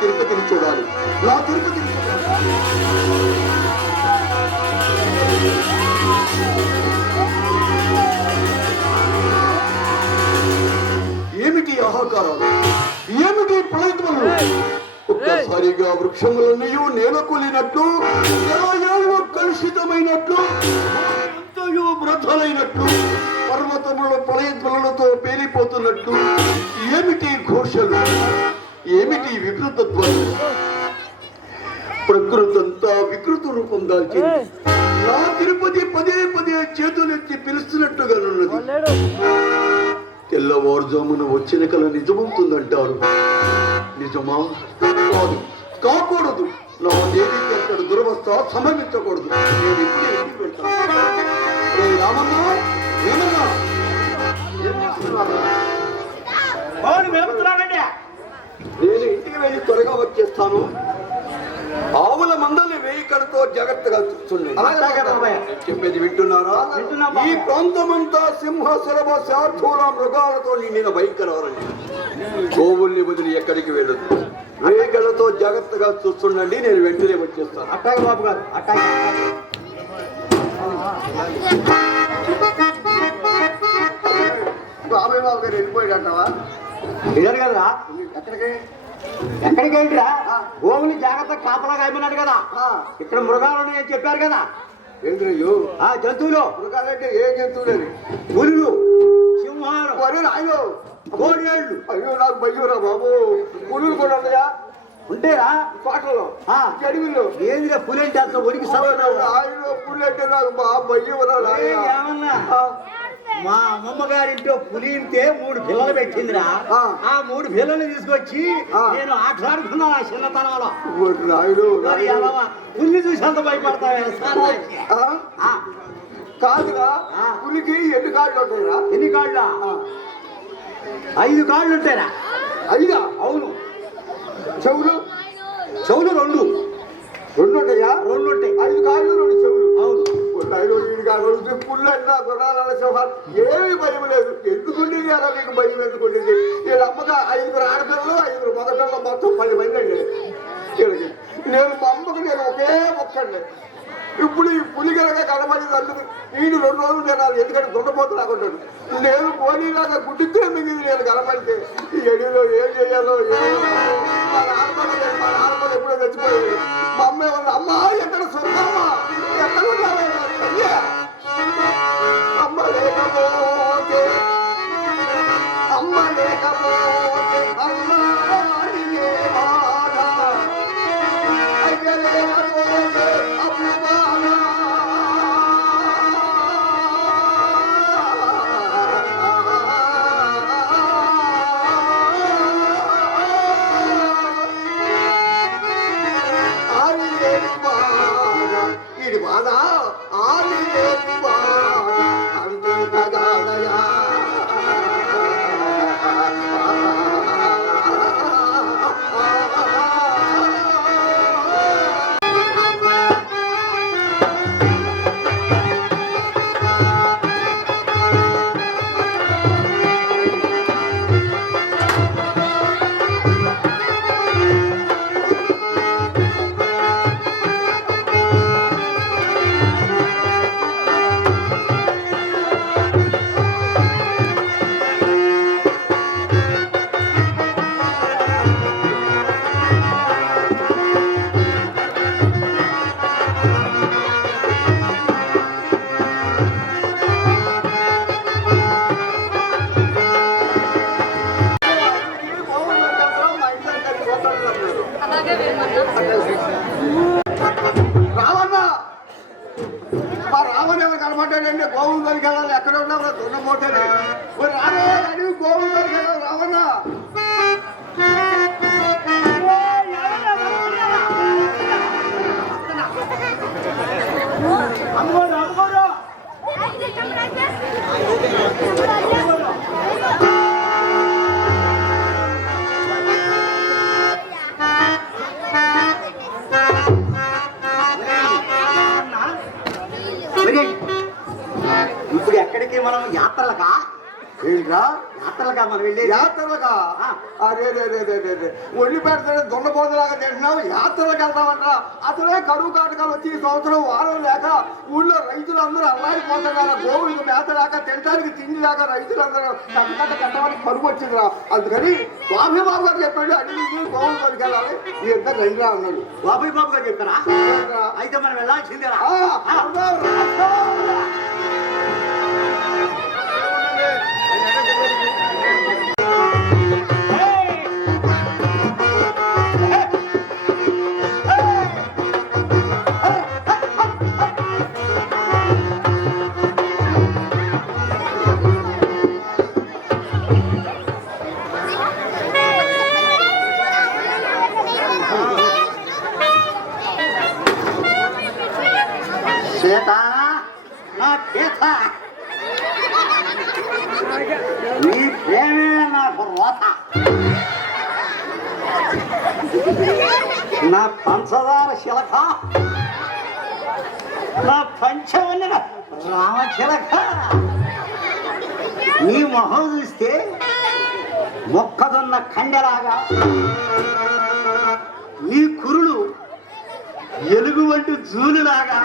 తిరుపతిని చూడాలి. నా తిరుపతిని ఏమిటి అహంకారాలు ఏమిటి ప్రయత్నములు ఒక్కసారిగా వృక్షములన్నీ నేలకొలినట్లు కలుషితమైనట్లు ఎంతయో వృద్ధలైనట్లు పర్వతముల ప్రయత్నములతో పేలిపోతున్నట్లు ఏమిటి ఘోషలు? ఏమిటి వికృతత్వాలు ప్రకృతి అంతా వికృత రూపం దాల్చింది. నా తిరుపతి పదే పదే చేతులెత్తి పిలుస్తున్నట్టుగా ఉన్నది తెల్లవారుజామున వచ్చిన కల నిజమవుతుందంటారు నిజమా? కాదు. కాకూడదు. నా దేవికి అక్కడ దురవస్థ సంభవించకూడదు నేను ఇప్పుడే రే రామన్న ఏమన్నా ఏం చేస్తున్నారు? అవును మేపుతున్నానండి నేను త్వరగా వచ్చేస్తాను. ఆవుల మందల్ని వేయి కడతో జాగ్రత్తగా చెప్పేది వింటున్నారా? వింటున్నా ఈ బాబాయ్. ప్రాంతమంతా సింహ సరభ శార్థూల మృగాలతో నిండిన భయంకరవరండి గోవుల్ని వదిలి ఎక్కడికి వెళ్ళదు వేగలతో జాగ్రత్తగా చూస్తుండండి. నేను వెంటనే వచ్చేస్తాను. అట్టాగే బాబు గారు అట్టాగే. బాబాయ్ బాబు గారు వెళ్ళిపోయాడంటావా? ఇదారు కదరా? ఎక్కడికి? ఎక్కడికి ఏంటిరా గోవుని జాగ్రత్త కాపలా కాయమన్నాడు కదా. ఇక్కడ మృగాలు ఉన్నాయని చెప్పారు కదా. ఏంద్రయ్యో? ఆ జంతువులు. మృగాలంటే ఏ జంతువులని? పులులు సింహాలు. అయ్యో కోడేళ్ళు. అయ్యో నాకు భయ్యోరా బాబు. పులులు కూడా ఉన్నాయా? ఉంటేరా ఆ. అడవిలో ఏందిరా పులి అంటే అంత ఒడికి సవరణం ఆయన పులి అంటే నాకు మా భయ్యవరా ఏమన్నా? మా అమ్మమ్మ గారింటో పులి ఇంటే మూడు పిల్లలు పెట్టిందిరా. ఆ. ఆ మూడు పిల్లలు తీసుకొచ్చి ఆ. నేను ఆటలాడుకున్నా ఆ చిన్నతనంలో. పుల్లి చూసి అంత భయపడతావా ఆ? కాదురా ఆ. పులికి ఎన్ని కాళ్ళు ఉంటాయిరా? ఎన్ని కాళ్ళ? ఐదు కాళ్ళు ఉంటారా అయ్యా అవును. చెవులు? చెవులు రెండు. రెండు ఉంటాయా? రెండు ఉంటాయి. ఐదు కాళ్ళు నాయుడు వీడి కాళ్ళు రెండు పుల్లు అన్నా గుర్రాల సింహాలు ఏమీ భయం లేదు. ఎందుకుండేది అలా నీకు భయం? ఎందుకుండేది నేను అమ్మగా ఐదుగురు ఆడపిల్లలు ఐదుగురు మగపిల్లలు మొత్తం పది మంది అండి. నేను మా అమ్మకు నేను ఒకే ఒక్కండి ఇప్పుడు ఈ పులిగలగా కనబడేది అందుకు నేను రెండు రోజులు తినాలి ఎందుకంటే దున్నపోతు రాకుంటాడు నేను పోనీలాగా గుడ్డితే మిగిలి నేను కనబడితే. ఈ అడవిలో ఏం చేయాలో ఏమో. మా నాన్నమ్మ ఎప్పుడో చచ్చిపోయాడు మా అమ్మ ఏమన్నా అమ్మా ఎక్కడ ఏమంటాడంటే గోవులు దొరికెళ్ళాలి ఎక్కడ ఉన్నావు దున్నపోతాడు రానే అడిగి గోవులు దొరికెళ్ళాలి రావన్నా. అమ్మగారు అమ్మగారు ఎక్కడికి మనం వెళ్ళేది? యాత్రలుగా ఆ. అరే రే రే రే రే రే. ఒళ్ళు పెడితే దున్నపోతులాగా తింటున్నావు? యాత్రలకు వెళ్తామంటరా అసలే కరువు కాటకాలు వచ్చి సంవత్సరం వారం లేక ఊళ్ళో రైతులందరూ అల్లాడిపోతున్నారు. గోవులకు మేత లేక తినడానికి తిండి లేక రైతులందరూ కట్టకట్ట కట్టమని కరువు వచ్చిందిరా. అందుకని స్వామి బాబు గారు చెప్పాడు అన్ని గోవులు పట్టుకెళ్ళాలి మీ ఇద్దరు రైతులా అన్నాడు బాబాయ్ బాబు గారు చెప్పారా? ఏంట్రా? అయితే మనం వెళ్ళాల్సిందేరా. నీ కురులు ఎలుగు వంటి జూలులాగా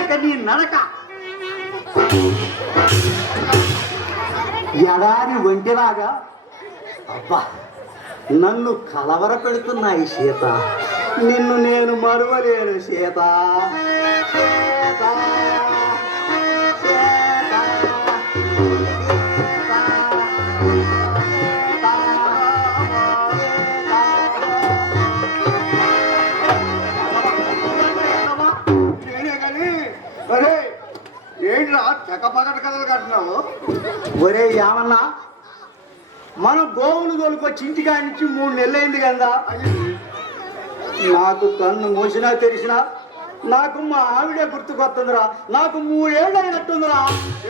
ఇక నీ నడక. ఎడారి వంటిలాగా. అబ్బా నన్ను కలవర పెడుతున్నాయి సీత. నిన్ను నేను మరువలేను సీత సీత, సీత, పగట కథలు కట్టినావు? ఒరే యామన్నా మనం గోవులు తోలుకొచ్చి ఇంటికాడి నుంచి మూడు నెలలైంది కదా నాకు కన్ను మూసినా తెరిసినా నాకు మా ఆవిడే గుర్తుకొస్తుందిరా నాకు మూడేళ్ళు అయినట్టుందిరా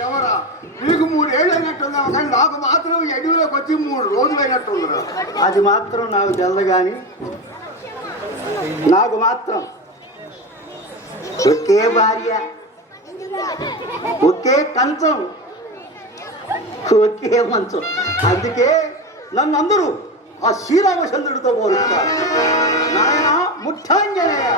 ఎవరా? నీకు మూడేళ్ళు అయినట్టుందా కానీ నాకు మాత్రం ఎడుగులోకి వచ్చి మూడు రోజులు అయినట్టుందిరా అది మాత్రం నాకు తెల్ల గాని నాకు మాత్రం ఒకే భార్య. ఒకే కంచం. ఒకే మంచం. అందుకే నన్ను అందరూ ఆ శ్రీరామచంద్రుడితో పోలుస్తారు. నాయన ముఠాంజనేయ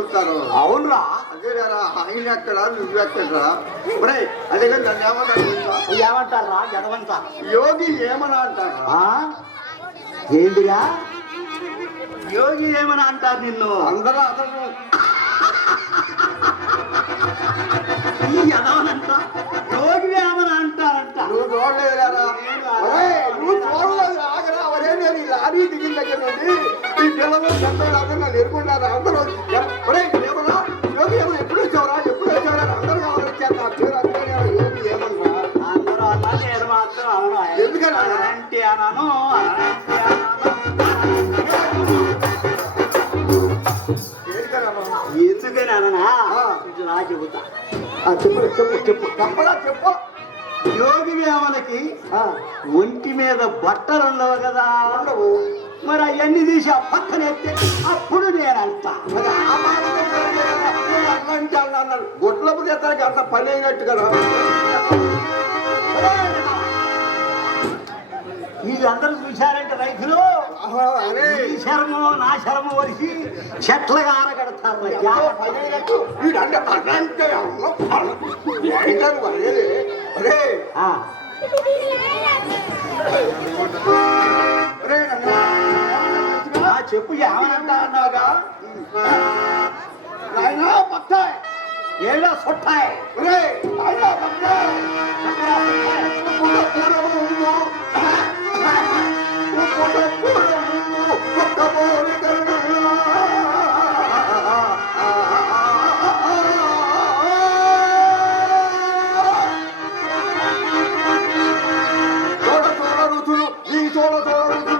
పోలుతారు అవునరా. అదేరా ఆయన ఎక్కడ నువ్వెక్కడరా ఒరే అదే కానీ నన్ను ఏమన్నా తెలుసా? ఏమంటారా జనవంతా యోగి ఏమన్నా అంటారా? ఏంటిరా? యోగి ఏమని అంటారు నిన్ను? అందరూ అతను. ఈ ఎదవనంట యోగి ఏమని అంటారంట? నువ్వు చూడలేదురా ఒరేయ్, నువ్వు చూడలేదు ఆగరా ఒరే నేను ఈ లారీ దిగిన దగ్గర నుండి ఈ పిల్లలు పెద్దలు అందరూ నన్ను ఎదుర్కొన్నారు అందరూ ఒరే ఏమన్నా? యోగి ఏమన్నా? ఎప్పుడు వచ్చావరా? ఎప్పుడు వచ్చావరా? అందరూ కావాలి వచ్చారు? నా పేరు అందుకనే యోగి ఏమన్నా అందరూ అన్నా నేను మాత్రం అనను. ఎందుకని అనను? అననా చెబుతా. చెప్పు చెప్పు చెప్పు. చెప్పరా చెప్పు. ఒంటి మీద బట్టలు ఉండవు కదా. ఉండవు. మరి అవన్నీ తీసి ఆ పక్కన ఎత్తే అప్పుడు నేను అంతా అన్నారు గుడ్ల అంత పని అయినట్టు కదా. వీళ్ళందరూ చూశారంటే రైతులు? ఈ శర్మం నా శర్మం వలిసి చెట్లుగా ఆరగడతారు వీడంటే చెప్పు ఏమనంటా అన్నావుగా ఆయన బత్తాయి ఏడా సొట్టాయి ఆయన బత్తాయి పూర్వము పూర్వము పూర్వము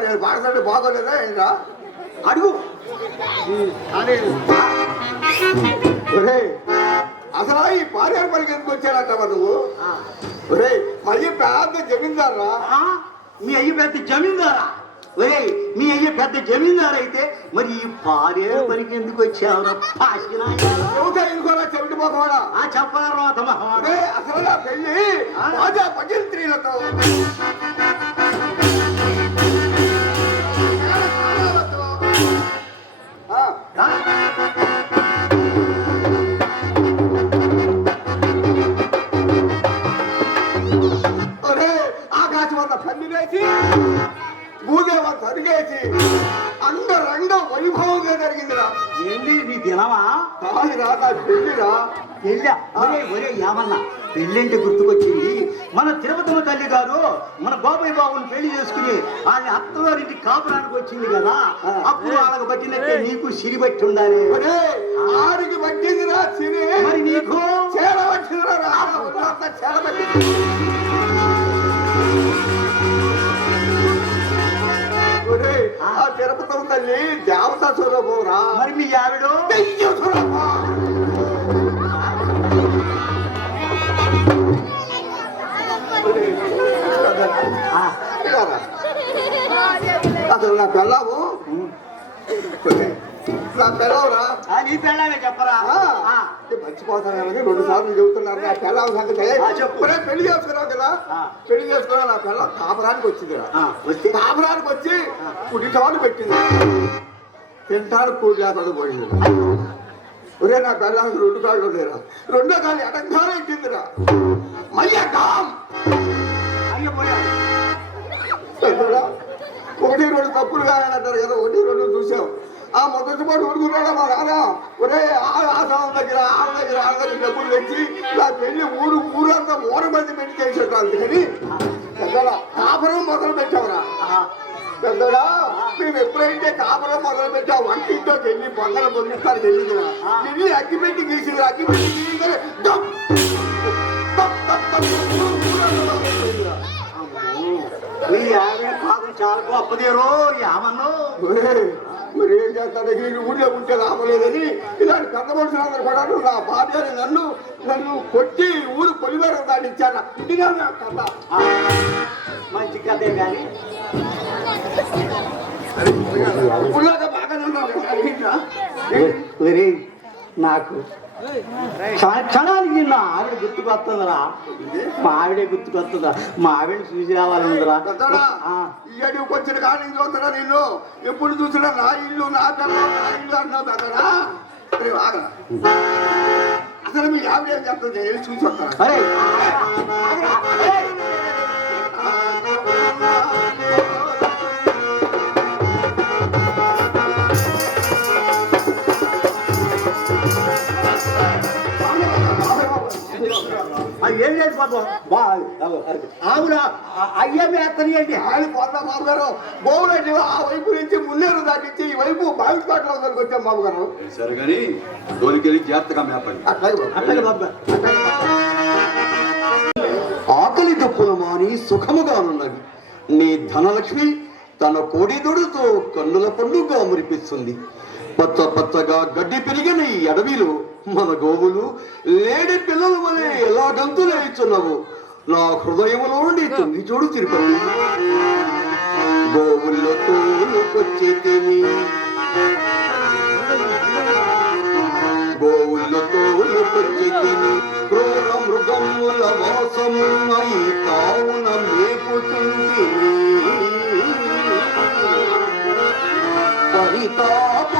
నేను పాడుతుంటే బాగోలేదా ఏంట్రా? అడుగు. అసలు ఈ పారేరు పనికి ఎందుకు వచ్చారంటావా నువ్వు? ఒరే మళ్ళీ పెద్ద జమీందారా మీ అయ్య పెద్ద జమీందారా? ఒరే మీ అయ్య పెద్ద జమీందారు అయితే మరి ఈ పారేరు పనికి ఎందుకు వచ్చావురా? ఇంకోరా చెవిటి పోకవాడా ఆ చెప్పరా అసలు నా పెళ్ళి రాజా భజంత్రీలతో ఆ, పందిరేసి భూదేవం సరిగేసి అంగరంగ వైభవంగా జరిగిందిరా. ఏంటి నీ దినమా? కాదురా నా పెళ్ళిరా పెళ్ళా? ఒరే ఒరే యామన్నా. పెళ్ళంటే గుర్తుకొచ్చింది మన తిరుపతమ్మ తల్లి గారు మన బాబాయ్ బాబుని పెళ్ళి చేసుకుని వాళ్ళ అత్తగారింటి కాపురానికి వచ్చింది కదా. అప్పుడు వాళ్ళకి పట్టినట్టే నీకు సిరి పట్టి ఉండాలి. ఆడికి పట్టిందిరా సిరి. మరి నీకు? చేర పట్టిందిరా ఆ తిరుపతమ్మ తల్లి దేవత చూడబోరా మరి మీ ఆవిడ? అసలు నా పిల్లవు ఒరే, నా పెళ్ళామే చెప్పరా? ఆ, మర్చిపోతానని రెండు సార్లు చెబుతున్నారు. నా పిల్లల సంగతి పెళ్ళి చేసుకున్నావు కదా. పెళ్ళి చేసుకున్నా నా పిల్ల కాపురానికి వచ్చింది వస్తే. కాపురానికి వచ్చి పుట్టింటాను పెట్టింది. తింటాను కూడి లేకుండా పోయింది. ఒరే నా పిల్లలకు రెండు కాళ్ళు లేరా? రెండో కాళ్ళు ఎడంగానే ఎక్కిందిరా. మళ్ళీ కామ్ ఒకటి రెండు తప్పులు కావాలంటారు కదా ఒకటి రెండు చూసాం ఆ మొదటి పాటు ఉడుకున్నాడా మా నాన్న ఒరే ఆ ఆసాం దగ్గర ఆ దగ్గర ఆడ దగ్గర డబ్బులు తెచ్చి ఇలా పెళ్ళి ఊరు ఊరంతా మూర మంది పెళ్ళి చేసేటాను కానీ పెద్దడా కాపురం మొదలు పెట్టావురా పెద్దడా మేము ఎప్పుడైతే కాపురం మొదలు పెట్టావు వంటింట్లోకి వెళ్ళి పొంగల పొందిస్తారు తెలియదురా వెళ్ళి అగ్గిపెట్టి గీసింది అగ్గి గీసింది ఈ ఆవిడ పాపం చాలా గొప్పదేరో ఏమన్నా మరి ఏం చేస్తాడు? ఈ ఊళ్ళో ఉంటే రావలేదని ఇలాంటి పెద్ద మనుషులు అందరు పడారు. నా భార్య నన్ను నన్ను కొట్టి ఊరు పొలిమేర దాటించాను ఇదిగా నా కథ. మంచి కథే కానీ నాకు క్షణానికి నా ఆవిడ గుర్తుకొస్తుందిరా. మా ఆవిడే గుర్తుకొస్తుందా మా ఆవిడ చూసి పెద్దోడా, ఈ వచ్చిన కానీ చూస్తున్నా నిన్ను. ఎప్పుడు చూసినా నా ఇల్లు నా ఇల్లు అరే ఆగరా. అసలు మీ ఆవిడ ఏం చెప్తుంది? వెళ్ళి చూసి వస్తారా? అరే. ఏం లేదు పాపం. ఆయన కోట్ల మారుతారు బాగులండి ఆ వైపు నుంచి ముల్లేరు దాటించి ఈ వైపు బావి తోటలో దగ్గరికి వచ్చాం బాబు సరే కానీ డోలికి వెళ్ళి జాగ్రత్తగా మేపండి. అట్లాగే ఆకలి దప్పుల మాని సుఖముగానున్నవి నీ ధనలక్ష్మి తన కోడిదొడుతో కన్నుల పండుగ మురిపిస్తుంది. పచ్చ పచ్చగా గడ్డి పెరిగిన ఈ అడవిలో మన గోవులు లేడి పిల్లల వలె ఎలా గంతులు వేయిచున్నావు? నా హృదయంలో ఉండి తొంగి చూడు తిరుపతి గోవుల్లో తోలుకొచ్చి తిని గోవుల్లో తోలుకొచ్చి తిని క్రూర మృగముల వాసమున్న ఈ కావున మేపుతుంది పరితాప